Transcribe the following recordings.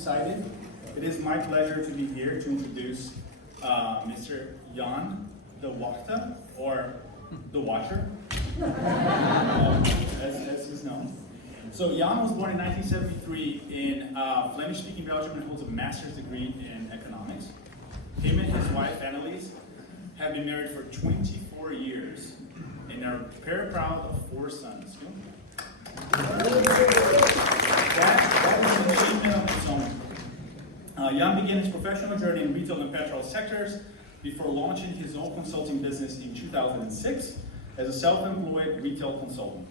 excited. It is my pleasure to be here to introduce Mr. Jan de Wachter, or the Watcher, as he's known. So Jan was born in 1973 in Flemish-speaking Belgium and holds a master's degree in economics. Him and his wife, Annelies, have been married for 24 years and are very proud of 4 sons. That was an achievement of its own. Jan began his professional journey in retail and petrol sectors before launching his own consulting business in 2006 as a self-employed retail consultant.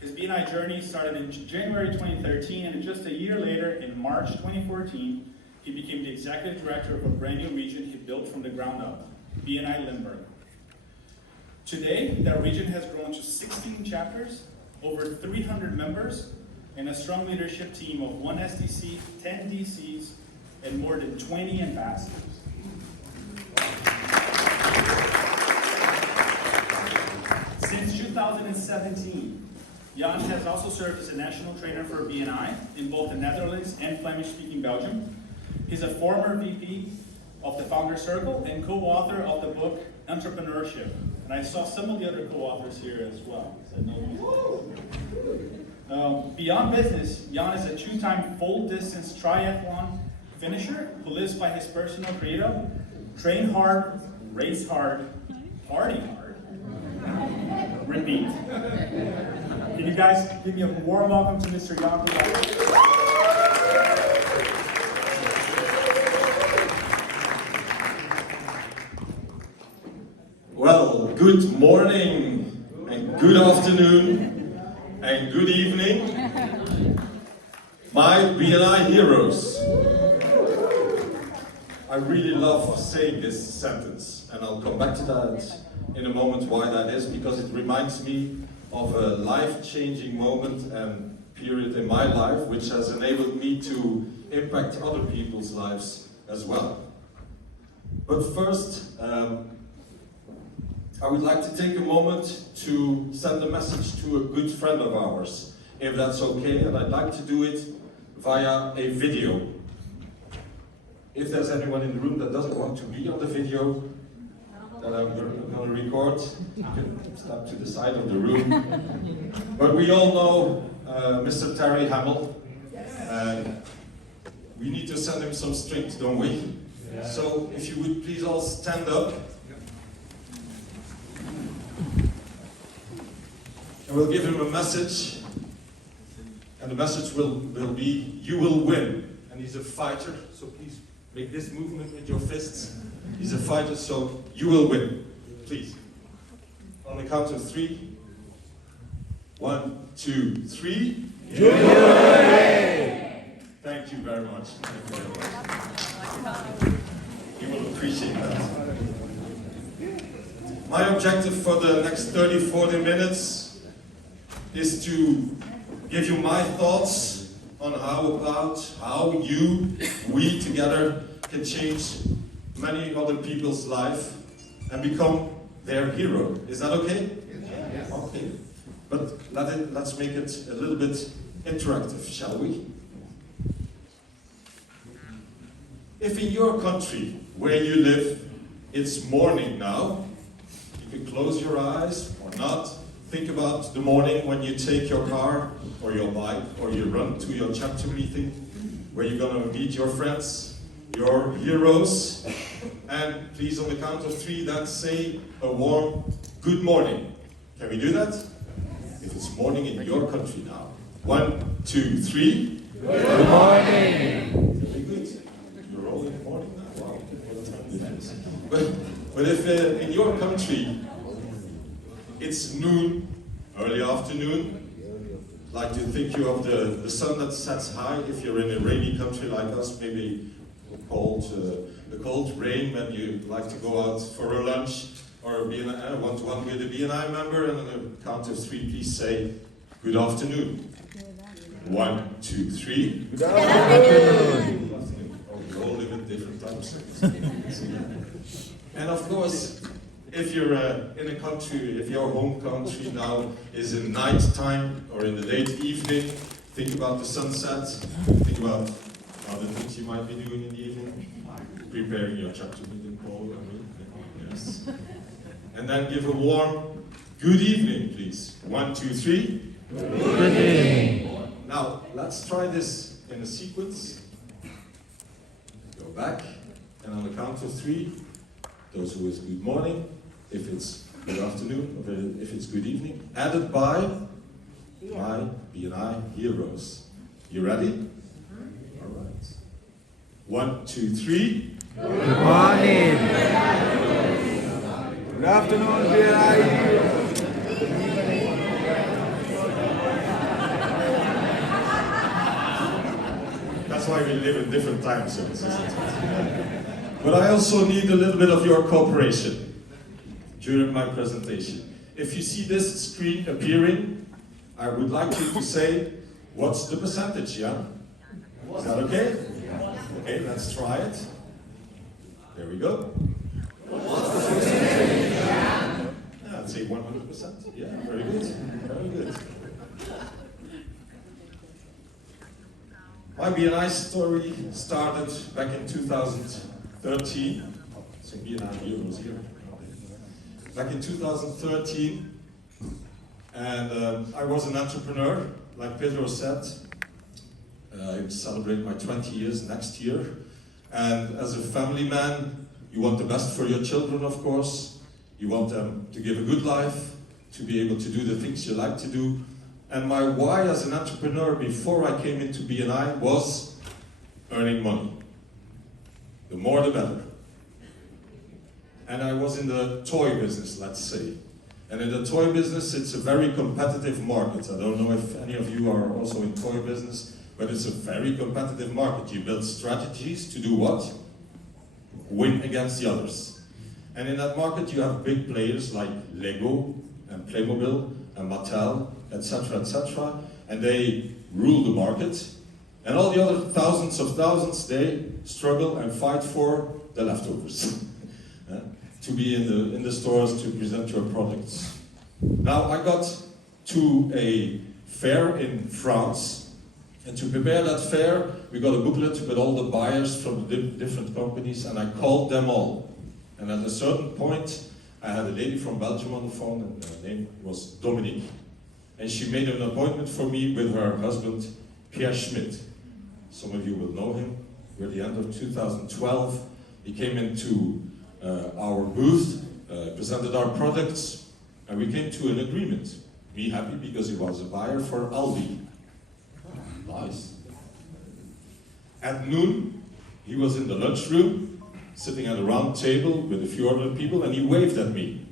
His BNI journey started in January 2013, and just a year later, in March 2014, he became the executive director of a brand new region he built from the ground up, BNI Limburg. Today, that region has grown to 16 chapters, over 300 members, and a strong leadership team of 1 SDC, 10 DCs, and more than 20 ambassadors. Since 2017, Jan has also served as a national trainer for BNI in both the Netherlands and Flemish-speaking Belgium. He's a former VP of the Founder Circle and co-author of the book Entrepreneurship. And I saw some of the other co-authors here as well. Beyond business, Jan is a 2-time full-distance triathlon finisher who lives by his personal credo: train hard, race hard, party hard, repeat. Can you guys give me a warm welcome to Mr. Jan de Wachter? Well, good morning, and good afternoon, and good evening, my BNI heroes. I really love saying this sentence, and I'll come back to that in a moment why that is, because it reminds me of a life-changing moment and period in my life which has enabled me to impact other people's lives as well. But first, I would like to take a moment to send a message to a good friend of ours, if that's okay, and I'd like to do it via a video. If there's anyone in the room that doesn't want to be on the video that I'm going to record, you can step to the side of the room. But we all know Mr. Terry Hamill, and we need to send him some strength, don't we? Yeah. So if you would please all stand up. And we'll give him a message, and the message will be, you will win. And he's a fighter, so please make this movement with your fists. He's a fighter, so you will win. Please. On the count of 3. 1, 2, 3. You will win! Thank you very much. Thank you very much. You will appreciate that. My objective for the next 30-40 minutes is to give you my thoughts on how we together can change many other people's life and become their hero. Is that okay? Yes. Okay. But let's make it a little bit interactive, shall we? If in your country, where you live, it's morning now, you can close your eyes or not. Think about the morning when you take your car or your bike or you run to your chapter meeting where you're going to meet your friends, your heroes, and please on the count of 3 then say a warm good morning. Can we do that? If it's morning in your country now. 1, 2, 3. Good morning! Very good. You're all in the morning now. Wow. What a time it is. But if in your country it's noon, early afternoon, like to think you of the sun that sets high. If you're in a rainy country like us, maybe the cold rain when you like to go out for a lunch or a BNI, one-to-one with a BNI member, and on the count of 3, please say, good afternoon. 1, 2, 3. Good afternoon. Oh, we all live in different times. And of course, if you're in a country, if your home country now is in night time or in the late evening, think about the sunset, think about Other things you might be doing in the evening? Preparing your chapter meeting call, yes. And then give a warm good evening, please. 1, 2, 3. Good evening. Now, let's try this in a sequence. Go back, and on the count of 3, those who is good morning, if it's good afternoon, or if it's good evening, added by my B&I heroes. You ready? All right. 1, 2, 3. Good morning. Good afternoon, BNI. That's why we live in different time zones, isn't it? But I also need a little bit of your cooperation during my presentation. If you see this screen appearing, I would like you to say, what's the percentage, yeah? Is that okay? Okay, let's try it. There we go. Yeah, I'd say 100%. Yeah, very good. Very good. My BNI story started back in 2013. So BNI heroes here. Back in 2013, and I was an entrepreneur, like Pedro said. I celebrate my 20 years next year. And as a family man, you want the best for your children, of course. You want them to give a good life, to be able to do the things you like to do. And my why as an entrepreneur before I came into BNI was earning money. The more the better. And I was in the toy business, let's say. And in the toy business, it's a very competitive market. I don't know if any of you are also in toy business, but it's a very competitive market. You build strategies to do what? Win against the others. And in that market, you have big players like Lego and Playmobil and Mattel, etc., and they rule the market. And all the other thousands of thousands, they struggle and fight for the leftovers. To be in the stores to present your products. Now I got to a fair in France, and to prepare that fair, we got a booklet with all the buyers from the different companies, and I called them all. And at a certain point, I had a lady from Belgium on the phone, and her name was Dominique. And she made an appointment for me with her husband, Pierre Schmidt. Some of you will know him. We're at the end of 2012. He came into our booth, presented our products, and we came to an agreement. Me happy because he was a buyer for Aldi. Nice. At noon, he was in the lunchroom, sitting at a round table with a few other people, and he waved at me.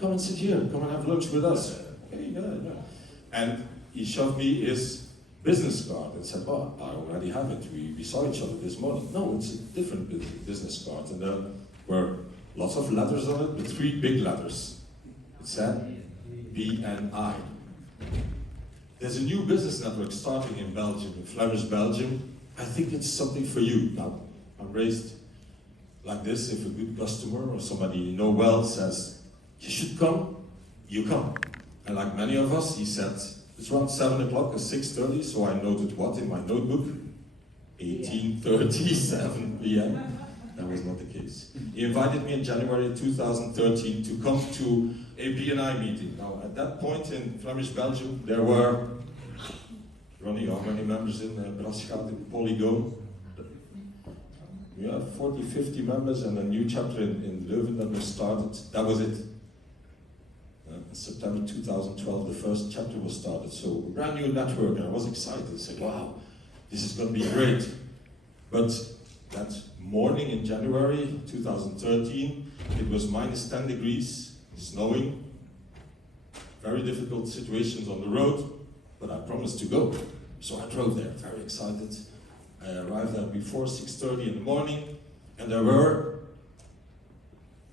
Come and sit here, come and have lunch with us. Hey, yeah. And he showed me his business card and said, oh, I already have it. We saw each other this morning. No, it's a different business card. And there were lots of letters on it, with 3 big letters. It said BNI. There's a new business network starting in Belgium, in Flemish Belgium. I think it's something for you. Now, I'm raised like this. If a good customer or somebody you know well says, you should come, you come. And like many of us, he said, it's around 7 o'clock or 6:30, so I noted what in my notebook? 18:37 p.m. That was not the case. He invited me in January 2013 to come to a BNI meeting. Now, at that point in Flemish Belgium, there were, Ronnie, how many members in Braschaat, in Polygon? Yeah, 40, 50 members, and a new chapter in Leuven that was started. That was it. In September 2012, the first chapter was started. So, a brand new network, and I was excited. I said, wow, this is going to be great. But that morning in January 2013, it was minus 10 degrees, snowing, very difficult situations on the road, but I promised to go. So I drove there, very excited. I arrived there before 6:30 in the morning, and there were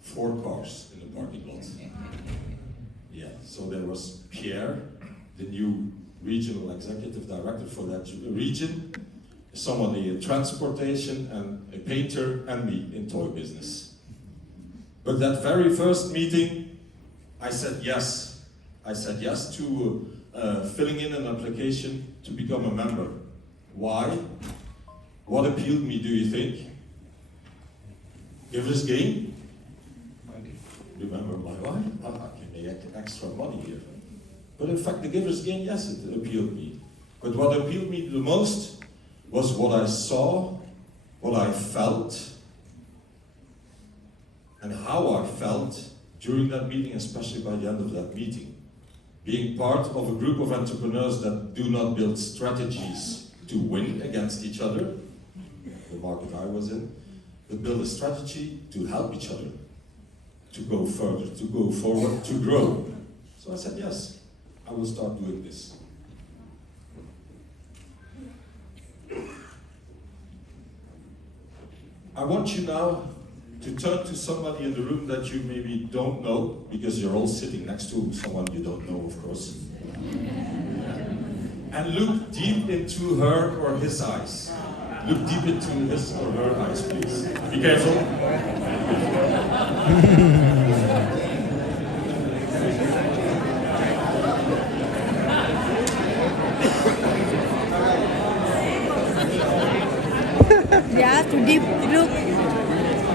4 cars in the parking lot. Yeah, so there was Pierre, the new regional executive director for that region, somebody in transportation, and a painter, and me in toy business. But that very first meeting, I said yes. I said yes to filling in an application to become a member. Why? What appealed me, do you think? Giver's gain? Remember my wife? I can make extra money here. But in fact, the giver's gain, yes, it appealed me. But what appealed me the most was what I saw, what I felt, and how I felt during that meeting, especially by the end of that meeting. Being part of a group of entrepreneurs that do not build strategies to win against each other, the market I was in, but build a strategy to help each other, to go further, to go forward, to grow. So I said, yes, I will start doing this. I want you now to turn to somebody in the room that you maybe don't know, because you're all sitting next to someone you don't know, of course. And look deep into her or his eyes. Look deep into his or her eyes, please. Be careful. Yeah, to deep look.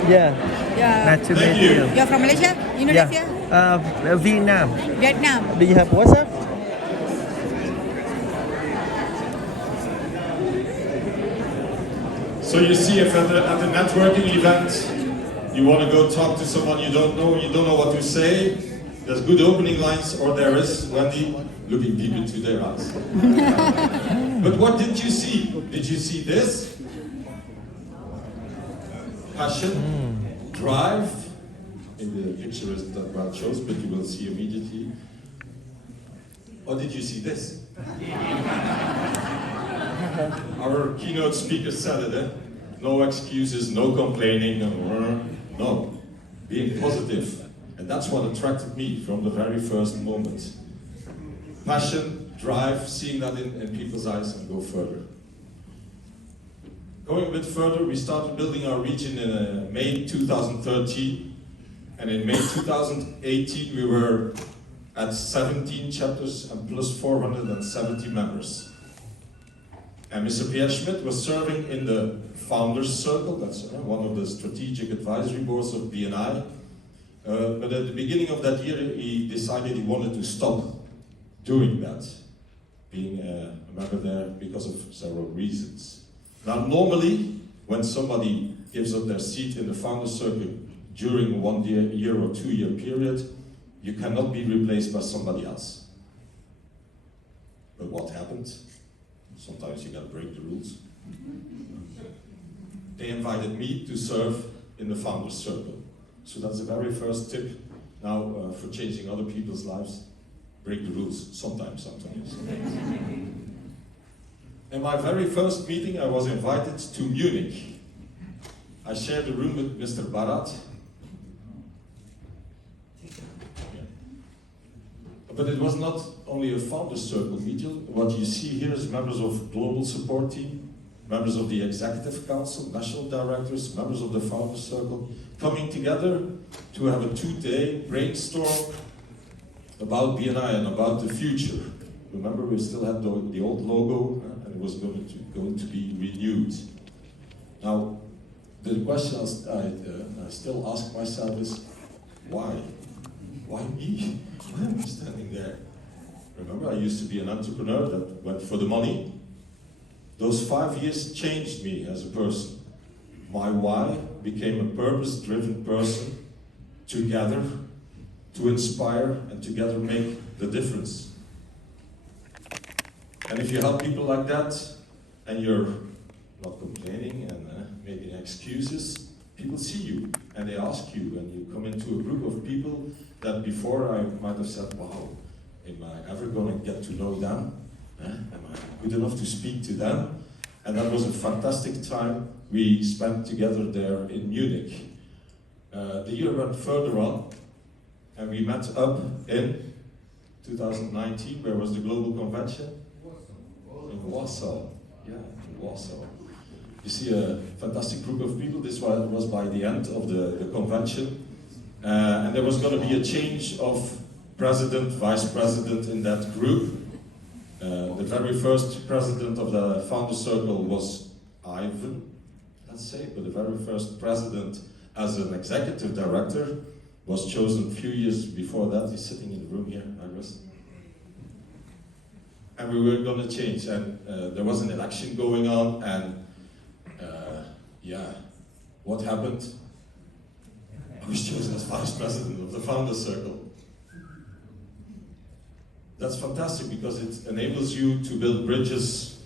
Yeah, Yeah. nice to Thank meet you. you. You're from Malaysia? Indonesia? Vietnam. Vietnam? Do you have WhatsApp? So you see, if at the networking event you want to go talk to someone you don't know what to say, there's good opening lines, or there is Wendy looking deep into their eyes. But what did you see? Did you see this? Passion, drive. In the picture isn't that well chosen, but you will see immediately. Or did you see this? Our keynote speaker said it, no excuses, no complaining, no, being positive. And that's what attracted me from the very first moment. Passion, drive, seeing that in people's eyes and go further. Going a bit further, we started building our region in May 2013. And in May 2018, we were at 17 chapters and plus 470 members. And Mr. Pierre Schmidt was serving in the Founders Circle, that's one of the strategic advisory boards of BNI. But at the beginning of that year, he decided he wanted to stop doing that, being a member there because of several reasons. Now, normally, when somebody gives up their seat in the Founders Circle during 1 year or 2 year period, you cannot be replaced by somebody else. But what happened? Sometimes you gotta break the rules. They invited me to serve in the Founders Circle. So that's the very first tip now for changing other people's lives. Break the rules, sometimes. In my very first meeting, I was invited to Munich. I shared a room with Mr. Barat. But it was not only a Founders Circle meeting. What you see here is members of Global Support Team, members of the Executive Council, National Directors, members of the Founders Circle, coming together to have a 2-day brainstorm about BNI and about the future. Remember, we still had the old logo, and it was going to be renewed. Now, the question I still ask myself is, why? Why me? Why am I standing there? Remember, I used to be an entrepreneur that went for the money. Those 5 years changed me as a person. My why became a purpose-driven person, together, to inspire and together make the difference. And if you help people like that, and you're not complaining and making excuses, people see you and they ask you, and you come into a group of people that before I might have said, wow, am I ever going to get to know them? Am I good enough to speak to them? And that was a fantastic time we spent together there in Munich. The year went further on, and we met up in 2019. Where was the global convention? In Warsaw. Yeah, in Warsaw. You see a fantastic group of people. This was by the end of the convention. And there was going to be a change of president, vice president in that group. The very first president of the Founders Circle was Ivan, let's say, but the very first president as an executive director was chosen a few years before that. He's sitting in the room here, Iris. And we were going to change, and there was an election going on, and what happened? I was chosen as vice president of the Founders Circle. That's fantastic because it enables you to build bridges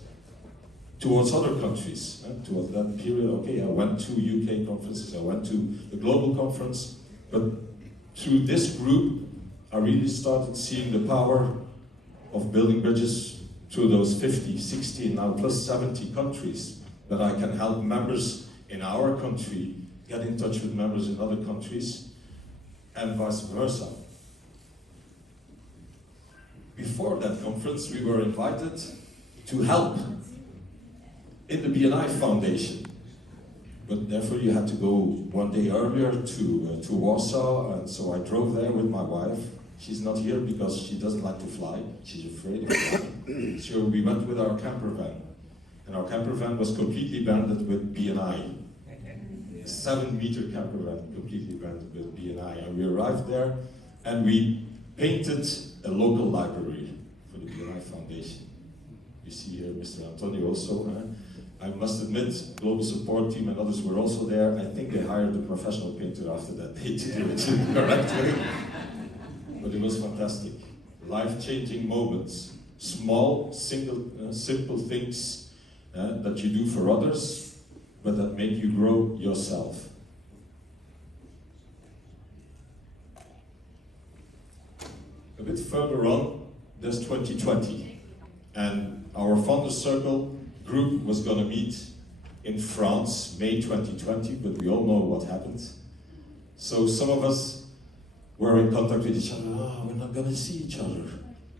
towards other countries. Towards that period, okay, I went to UK conferences, I went to the global conference, but through this group, I really started seeing the power of building bridges through those 50, 60, now plus 70 countries, that I can help members in our country get in touch with members in other countries, and vice versa. Before that conference, we were invited to help in the BNI Foundation. But therefore you had to go one day earlier to Warsaw, and so I drove there with my wife. She's not here because she doesn't like to fly. She's afraid of flying. So we went with our camper van. And our camper van was completely branded with BNI. A 7-meter camper van, completely branded with BNI. And we arrived there, and we painted a local library for the BNI Foundation. You see here Mr. Antonio also. I must admit, Global Support Team and others were also there. I think they hired a professional painter after that day to do it in the correct way. But it was fantastic. Life-changing moments. Small, simple things that you do for others, but that make you grow yourself. A bit further on, there's 2020. And our Founders Circle group was going to meet in France, May 2020, but we all know what happened. So some of us were in contact with each other. Oh, we're not going to see each other.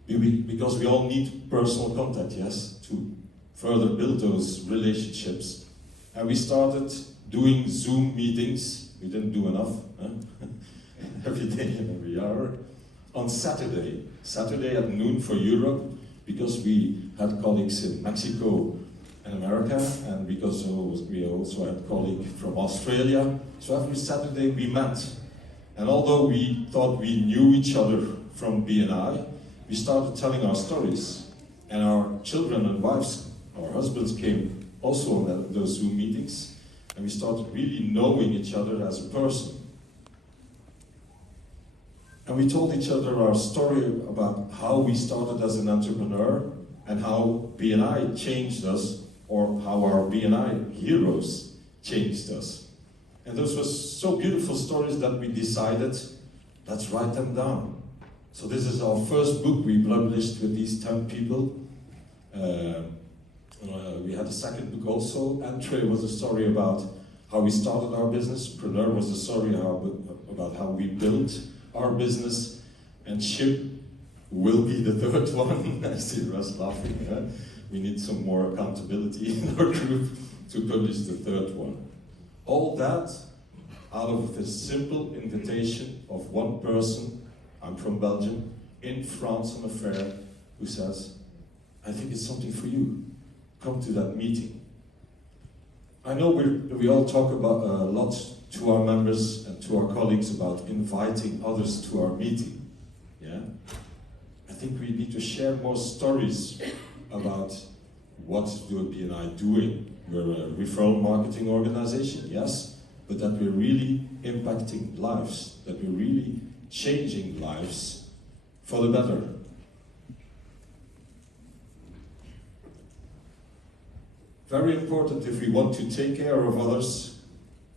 Because we all need personal contact, yes, to further build those relationships. And we started doing Zoom meetings. We didn't do enough, every day and every hour. On Saturday at noon for Europe, because we had colleagues in Mexico and America, and because we also had colleagues from Australia. So every Saturday we met. And although we thought we knew each other from BNI, we started telling our stories. And our children and wives, our husbands came also on those Zoom meetings, and we started really knowing each other as a person. And we told each other our story about how we started as an entrepreneur and how BNI changed us, or how our BNI heroes changed us. And those were so beautiful stories that we decided, let's write them down. So this is our first book we published with these 10 people. We had a second book also. Entree was a story about how we started our business. Preneur was a story about how we built our business. And Ship will be the third one. I see Russ laughing. We need some more accountability in our group to publish the third one. All that out of the simple invitation of one person, I'm from Belgium, in France on a fair, who says, I think it's something for you. Come to that meeting. I know we all talk about a lot to our members and to our colleagues about inviting others to our meeting. Yeah? I think we need to share more stories about what BNI doing. We're a referral marketing organization, yes, but that we're really impacting lives, that we're really changing lives for the better. Very important if we want to take care of others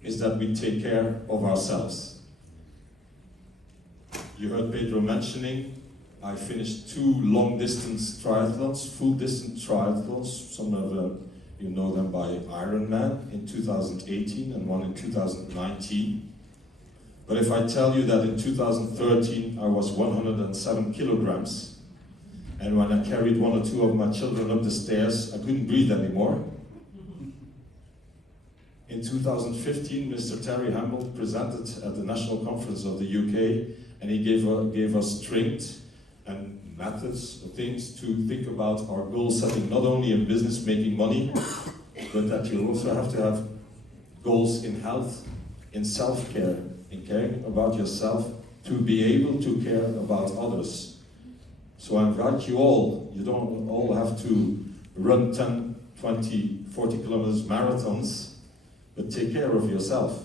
is that we take care of ourselves. You heard Pedro mentioning I finished 2 long-distance triathlons, full-distance triathlons. Some of them, you know them by Ironman in 2018 and one in 2019. But if I tell you that in 2013 I was 107 kilograms, and when I carried 1 or 2 of my children up the stairs, I couldn't breathe anymore. In 2015, Mr. Terry Hamble presented at the National Conference of the UK, and he gave us strength and methods, things to think about our goal setting, not only in business making money, but that you also have to have goals in health, in self-care, in caring about yourself, to be able to care about others. So I invite you all, you don't all have to run 10, 20, 40 kilometers marathons, but take care of yourself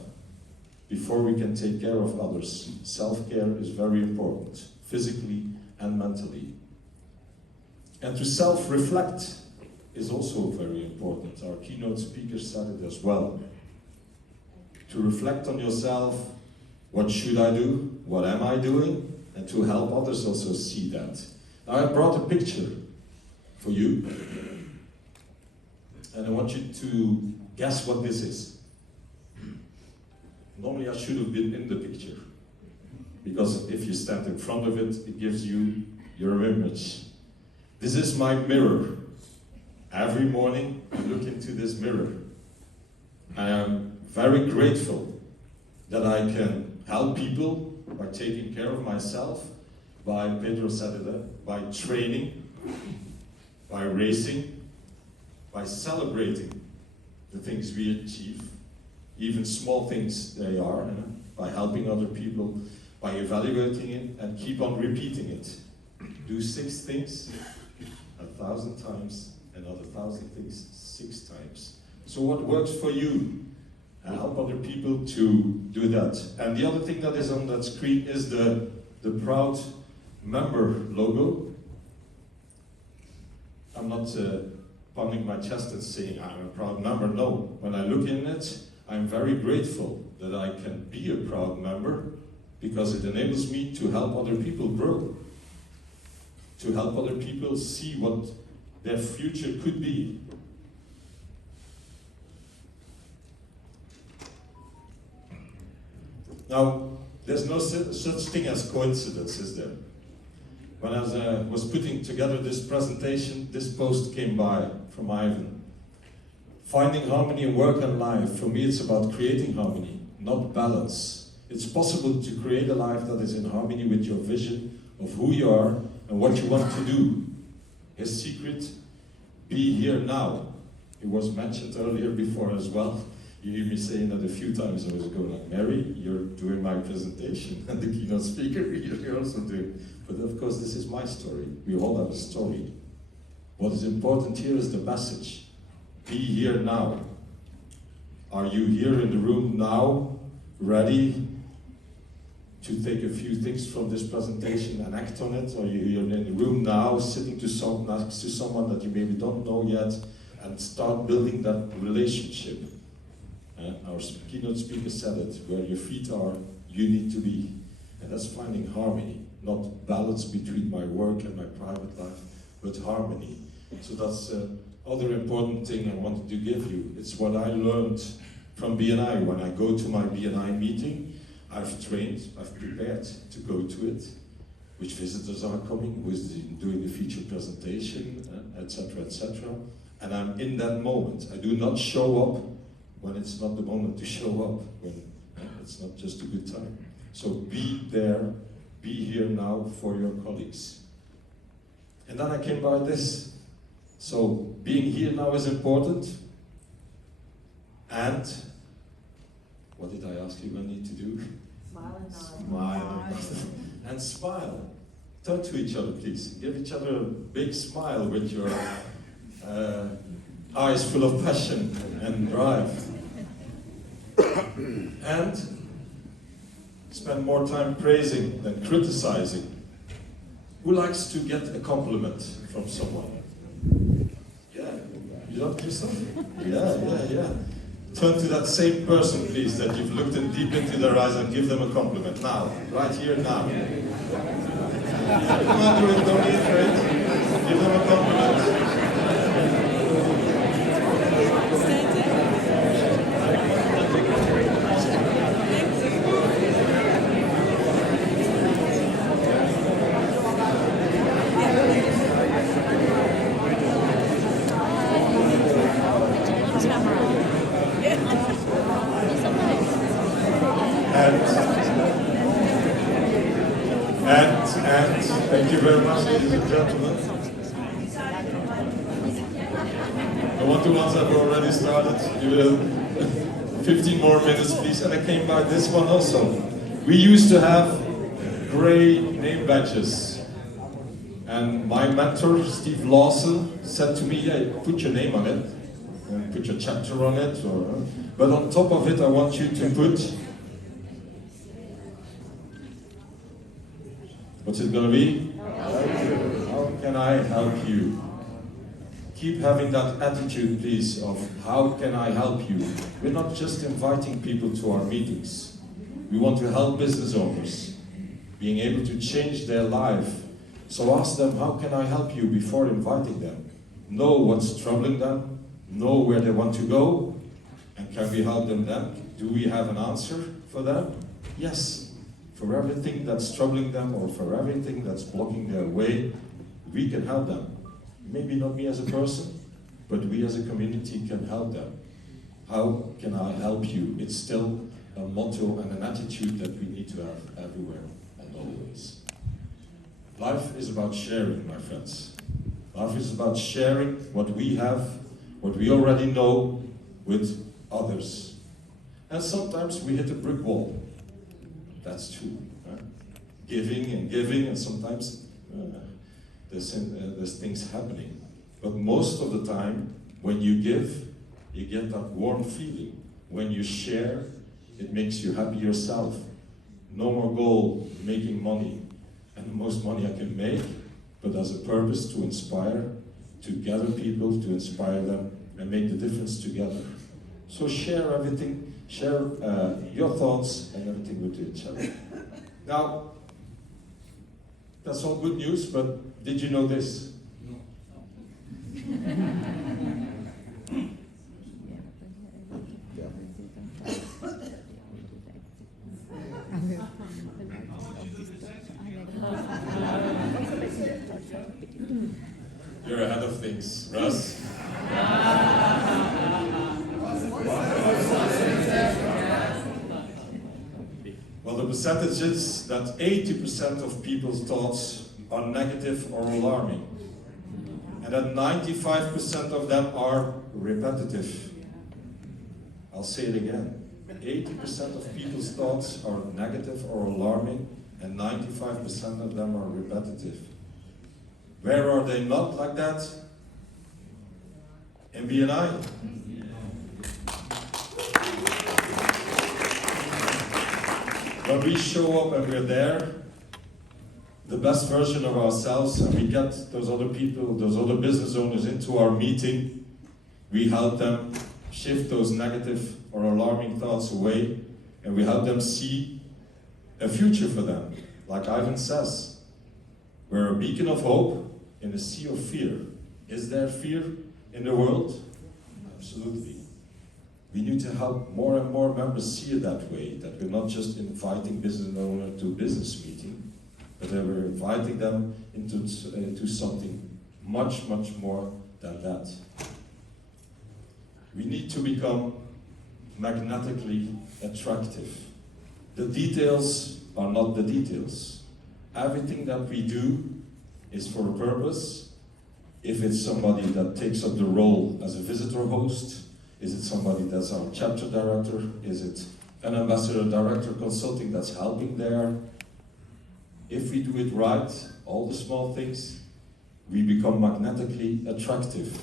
before we can take care of others. Self-care is very important, physically and mentally. And to self-reflect is also very important. Our keynote speaker said it as well. To reflect on yourself, what should I do? What am I doing? And to help others also see that. Now I brought a picture for you. And I want you to guess what this is. Normally I should have been in the picture. Because if you stand in front of it, it gives you your image. This is my mirror. Every morning I look into this mirror. I am very grateful that I can help people by taking care of myself, by Pedro said it, by training, by racing, by celebrating the things we achieve, even small things they are, by helping other people, by evaluating it and keep on repeating it. Do 6 things 1,000 times, another 1,000 things 6 times. So what works for you? Help other people to do that. And the other thing that is on that screen is the Proud Member logo. I'm not pounding my chest and saying I'm a proud member. No, when I look in it, I'm very grateful that I can be a proud member because it enables me to help other people grow, to help other people see what their future could be. Now, there's no such thing as coincidence, is there? When I was putting together this presentation, this post came by from Ivan. Finding harmony in work and life, for me it's about creating harmony, not balance. It's possible to create a life that is in harmony with your vision of who you are and what you want to do. His secret, be here now. It was mentioned earlier before as well. You hear me saying that a few times. I was going like, Mary, you're doing my presentation, and the keynote speaker, you're also doing. But of course, this is my story. We all have a story. What is important here is the message. Be here now. Are you here in the room now, ready to take a few things from this presentation and act on it? Are you here in the room now, sitting next to someone that you maybe don't know yet, and start building that relationship? Our keynote speaker said it, where your feet are, you need to be. And that's finding harmony, not balance between my work and my private life, but harmony. So that's the other important thing I wanted to give you. It's what I learned from BNI. When I go to my BNI meeting, I've trained, I've prepared to go to it, which visitors are coming, who is doing the feature presentation, etc., etc. And I'm in that moment. I do not show up when it's not the moment to show up, when it's not just a good time. So be there, be here now for your colleagues. And then I came by this. So being here now is important. And what did I ask you I need to do? Smile and nod. Smile. And smile. Turn to each other, please. Give each other a big smile with your eyes full of passion and drive. And spend more time praising than criticizing. Who likes to get a compliment from someone? Yeah, you don't do something? Yeah. Turn to that same person, please, that you've looked in deep into their eyes and give them a compliment. Now, right here, now. Come on, do it, don't be afraid. Give them a compliment. And thank you very much, ladies and gentlemen. I want the ones I've already started. Give it a 15 more minutes, please. And I came by this one also. We used to have gray name badges. And my mentor, Steve Lawson, said to me, yeah, put your name on it. And put your chapter on it. But on top of it, I want you to put... What's it gonna be? How can I help you? Keep having that attitude, please, of how can I help you? We're not just inviting people to our meetings. We want to help business owners, being able to change their life. So ask them, how can I help you before inviting them? Know what's troubling them, know where they want to go, and can we help them then? Do we have an answer for them? Yes. For everything that's troubling them or for everything that's blocking their way, we can help them. Maybe not me as a person, but we as a community can help them. How can I help you? It's still a motto and an attitude that we need to have everywhere and always. Life is about sharing, my friends. Life is about sharing what we have, what we already know, with others. And sometimes we hit a brick wall. That's true. Right? Giving, and sometimes there's things happening. But most of the time, when you give, you get that warm feeling. When you share, it makes you happy yourself. No more goal, making money, and the most money I can make, but as a purpose to inspire, to gather people, to inspire them, and make the difference together. So share everything, share your thoughts and everything with each other. Now, that's all good news, but did you know this? You're ahead of things, Russ. Well, the percentage is that 80% of people's thoughts are negative or alarming, and that 95% of them are repetitive. I'll say it again. 80% of people's thoughts are negative or alarming, and 95% of them are repetitive. Where are they not like that? In BNI. When we show up and we're there, the best version of ourselves, and we get those other people, those other business owners into our meeting, we help them shift those negative or alarming thoughts away, and we help them see a future for them. Like Ivan says, we're a beacon of hope in a sea of fear. Is there fear in the world? Absolutely. We need to help more and more members see it that way, that we're not just inviting business owners to a business meeting, but that we're inviting them into something much, much more than that. We need to become magnetically attractive. The details are not the details. Everything that we do is for a purpose. If it's somebody that takes up the role as a visitor host, is it somebody that's our chapter director? Is it an ambassador director consulting that's helping there? If we do it right, all the small things, we become magnetically attractive,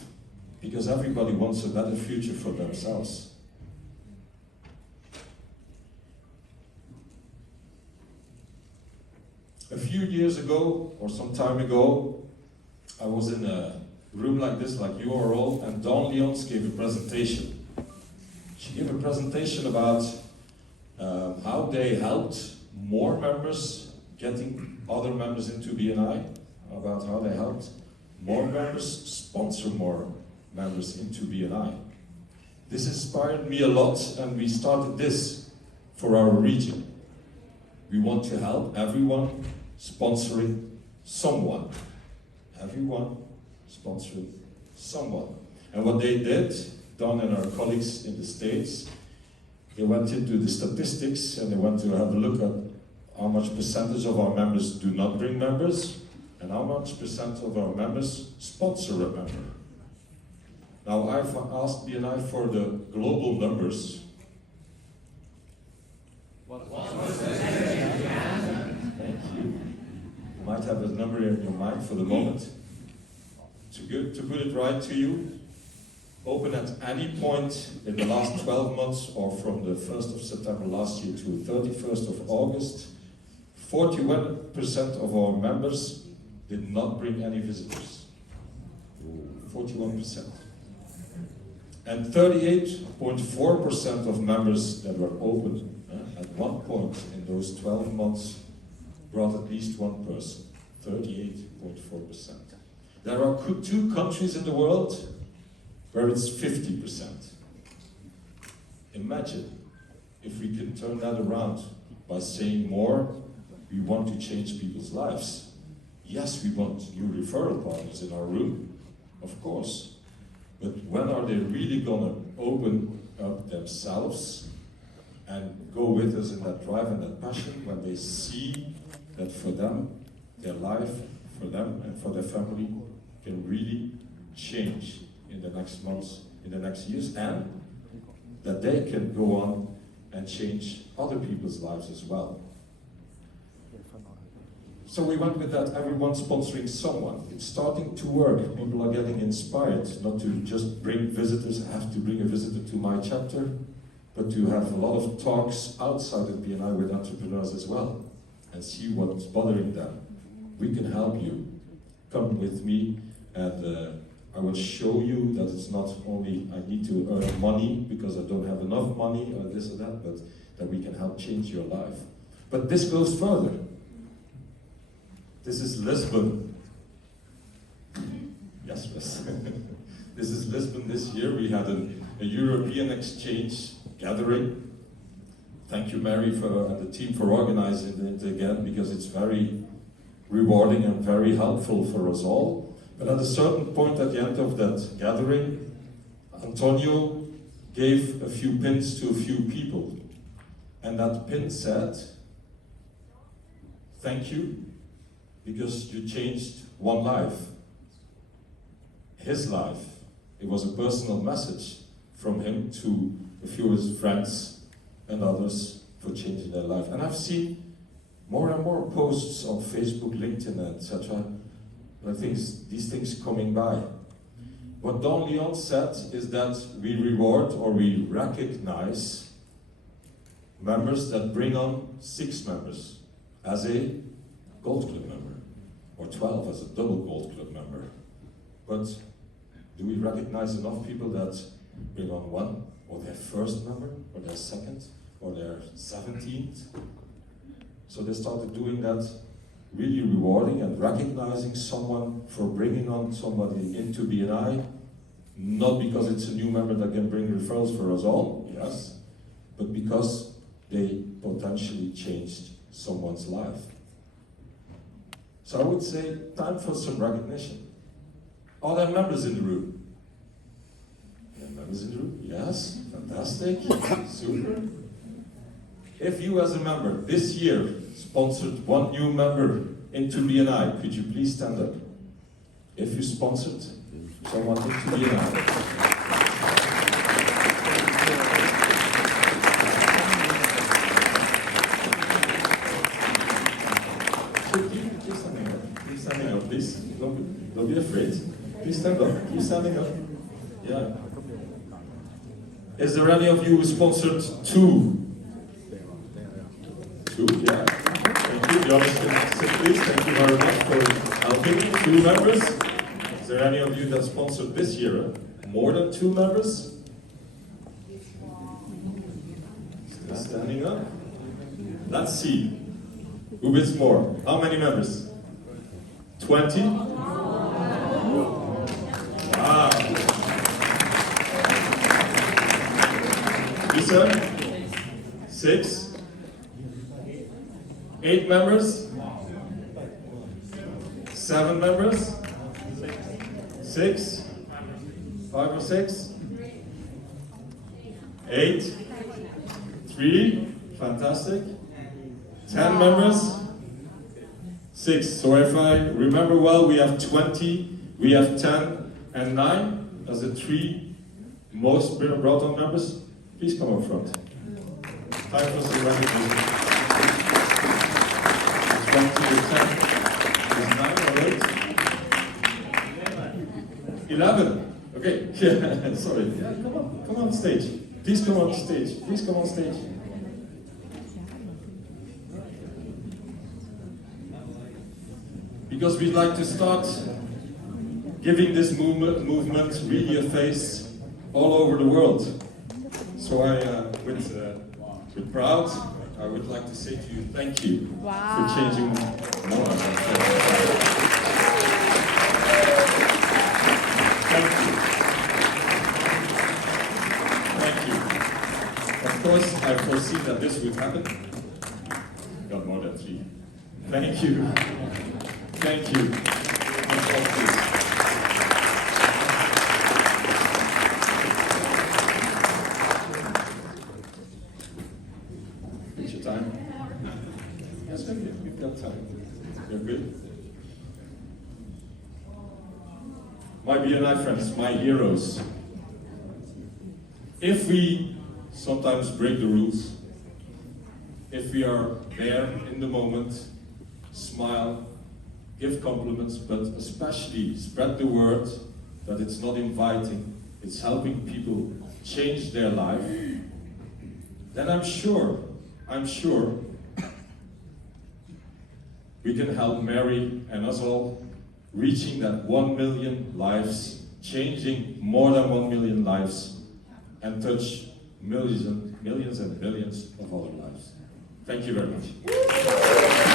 because everybody wants a better future for themselves. A few years ago, or some time ago, I was in a room like this, like you are all, and Dawn Lyons gave a presentation. She gave a presentation about how they helped more members getting other members into BNI, about how they helped more members sponsor more members into BNI. This inspired me a lot, and we started this for our region. We want to help everyone sponsoring someone. Everyone sponsoring someone. And what they did, Don and our colleagues in the States, they went into the statistics and they went to have a look at how much percentage of our members do not bring members and how much percent of our members sponsor a member. Now I've asked BNI for the global numbers. Thank you. You might have a number in your mind for the moment. To put it right to you, open at any point in the last 12 months or from the 1st of September last year to 31st of August, 41% of our members did not bring any visitors. 41%. And 38.4% of members that were open at one point in those 12 months brought at least one person. 38.4%. There are 2 countries in the world where it's 50%. Imagine if we can turn that around by saying more, we want to change people's lives. Yes, we want new referral partners in our room, of course. But when are they really gonna open up themselves and go with us in that drive and that passion when they see that for them, their life, for them and for their family can really change in the next months, in the next years, and that they can go on and change other people's lives as well. So we went with that, everyone sponsoring someone. It's starting to work. People are getting inspired, not to just bring visitors, I have to bring a visitor to my chapter, but to have a lot of talks outside of BNI with entrepreneurs as well, and see what's bothering them. We can help you. Come with me, and I will show you that it's not only I need to earn money because I don't have enough money or this or that, but that we can help change your life. But this goes further. This is Lisbon. Yes, yes. This is Lisbon this year. We had a European exchange gathering. Thank you, Mary, and the team for organizing it again, because it's very rewarding and very helpful for us all. But at a certain point at the end of that gathering, Antonio gave a few pins to a few people. And that pin said, "Thank you, because you changed one life." His life. It was a personal message from him to a few of his friends and others for changing their life. And I've seen more and more posts on Facebook, LinkedIn, etc. I think these things coming by. What Don Leon said is that we reward or we recognize members that bring on 6 members as a Gold Club member, or 12 as a double Gold Club member. But do we recognize enough people that bring on 1, or their first member, or their second, or their 17th? So they started doing that, really rewarding and recognizing someone for bringing on somebody into BNI, not because it's a new member that can bring referrals for us all, yes, but because they potentially changed someone's life. So I would say, time for some recognition. Are there members in the room? There are members in the room? Yes, fantastic, super. If you as a member this year sponsored 1 new member into BNI, could you please stand up? If you sponsored someone into BNI. Please standing up, please. Don't be afraid. Please stand up. Keep standing up. Yeah. Is there any of you who sponsored 2? 2, yeah. Thank you. Jonathan, sit please. Thank you very much for helping. 2 members. Is there any of you that sponsored this year? More than 2 members? Still standing up? Let's see. Who bids more? How many members? 20? Wow. Lisa? 6? 8 members? 7 members? 6? 5 or 6? 8? 3? Fantastic. 10 members? 6. So if I remember well, we have 20, we have 10 and 9. as the 3 most Broughton members, please come up front. Time for some recognition. It's 1 to the 10. It's 9 or 8? 11. Okay, yeah, sorry. Yeah, come on stage. Please come on stage. Please come on stage. Because we'd like to start giving this movement really a face all over the world. So with proud, I would like to say to you, thank you for changing more. Thank you. Thank you. Of course, I foresee that this would happen. Got more than 3. Thank you. Thank you. It's your time. Yes, we've got time. You're good. My BNI friends, my heroes. If we sometimes break the rules, if we are there in the moment, smile, give compliments, but especially spread the word that it's not inviting, it's helping people change their life, then I'm sure we can help Mary and us all reaching that 1 million lives, changing more than 1 million lives, and touch millions and millions of other lives. Thank you very much.